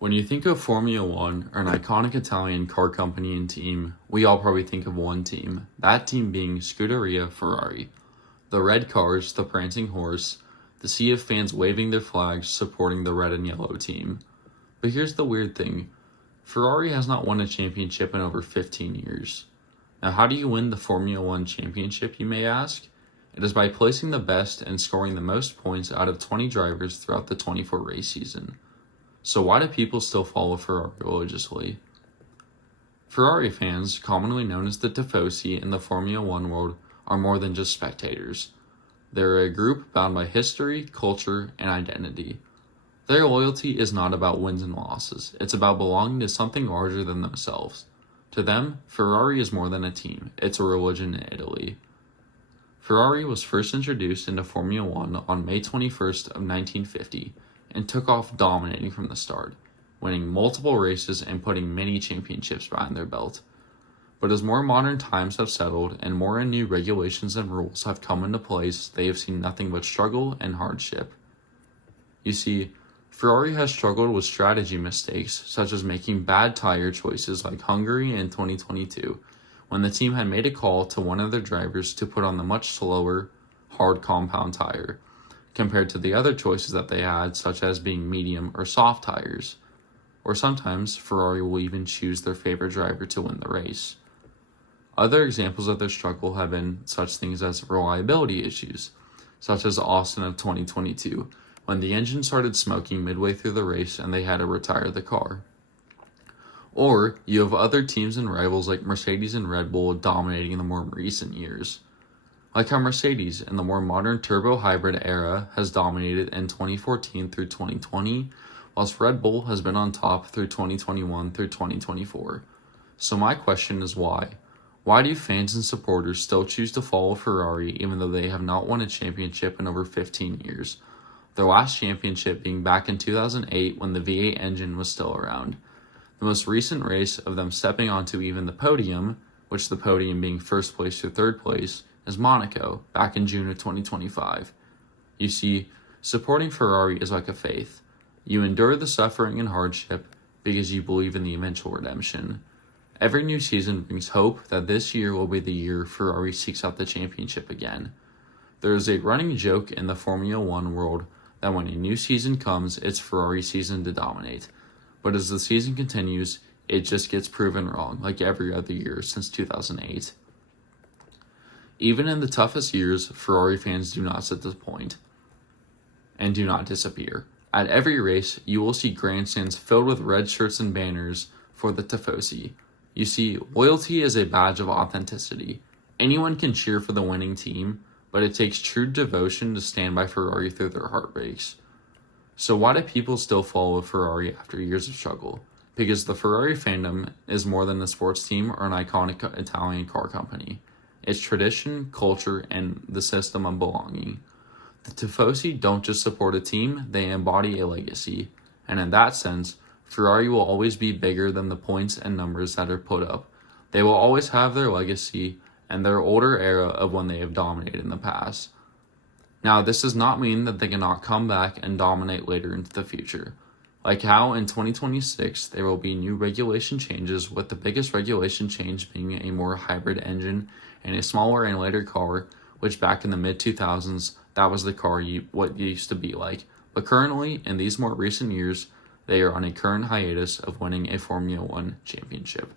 When you think of Formula One or an iconic Italian car company and team, we all probably think of one team, that team being Scuderia Ferrari. The red cars, the prancing horse, the sea of fans waving their flags supporting the red and yellow team. But here's the weird thing, Ferrari has not won a championship in over 15 years. Now, how do you win the Formula One championship, you may ask? It is by placing the best and scoring the most points out of 20 drivers throughout the 24 race season. So why do people still follow Ferrari religiously? Ferrari fans, commonly known as the Tifosi in the Formula One world, are more than just spectators. They're a group bound by history, culture, and identity. Their loyalty is not about wins and losses, it's about belonging to something larger than themselves. To them, Ferrari is more than a team, it's a religion in Italy. Ferrari was first introduced into Formula One on May 21st of 1950 and took off dominating from the start, winning multiple races and putting many championships behind their belt. But as more modern times have settled and more and new regulations and rules have come into place, they have seen nothing but struggle and hardship. You see, Ferrari has struggled with strategy mistakes, such as making bad tire choices like Hungary in 2022, when the team had made a call to one of their drivers to put on the much slower, hard compound tire, compared to the other choices that they had, such as being medium or soft tires. Or sometimes, Ferrari will even choose their favorite driver to win the race. Other examples of their struggle have been such things as reliability issues, such as Austin of 2022, when the engine started smoking midway through the race and they had to retire the car. Or you have other teams and rivals like Mercedes and Red Bull dominating in the more recent years. Like how Mercedes in the more modern turbo hybrid era has dominated in 2014 through 2020, whilst Red Bull has been on top through 2021 through 2024. So my question is why? Why do fans and supporters still choose to follow Ferrari even though they have not won a championship in over 15 years? Their last championship being back in 2008 when the V8 engine was still around. The most recent race of them stepping onto even the podium, which the podium being first place to third place, is Monaco, back in June of 2025. You see, supporting Ferrari is like a faith. You endure the suffering and hardship because you believe in the eventual redemption. Every new season brings hope that this year will be the year Ferrari seeks out the championship again. There is a running joke in the Formula One world that when a new season comes, it's Ferrari's season to dominate. But as the season continues, it just gets proven wrong, like every other year since 2008. Even in the toughest years, Ferrari fans do not disappoint and do not disappear. At every race, you will see grandstands filled with red shirts and banners for the Tifosi. You see, loyalty is a badge of authenticity. Anyone can cheer for the winning team, but it takes true devotion to stand by Ferrari through their heartbreaks. So why do people still follow Ferrari after years of struggle? Because the Ferrari fandom is more than a sports team or an iconic Italian car company. It's tradition, culture, and the system of belonging. The Tifosi don't just support a team, they embody a legacy. And in that sense, Ferrari will always be bigger than the points and numbers that are put up. They will always have their legacy and their older era of when they have dominated in the past. Now, this does not mean that they cannot come back and dominate later into the future. Like how in 2026 there will be new regulation changes, with the biggest regulation change being a more hybrid engine and a smaller and lighter car, which back in the mid-2000s, that was the car what it used to be like. But currently, in these more recent years, they are on a current hiatus of winning a Formula One championship.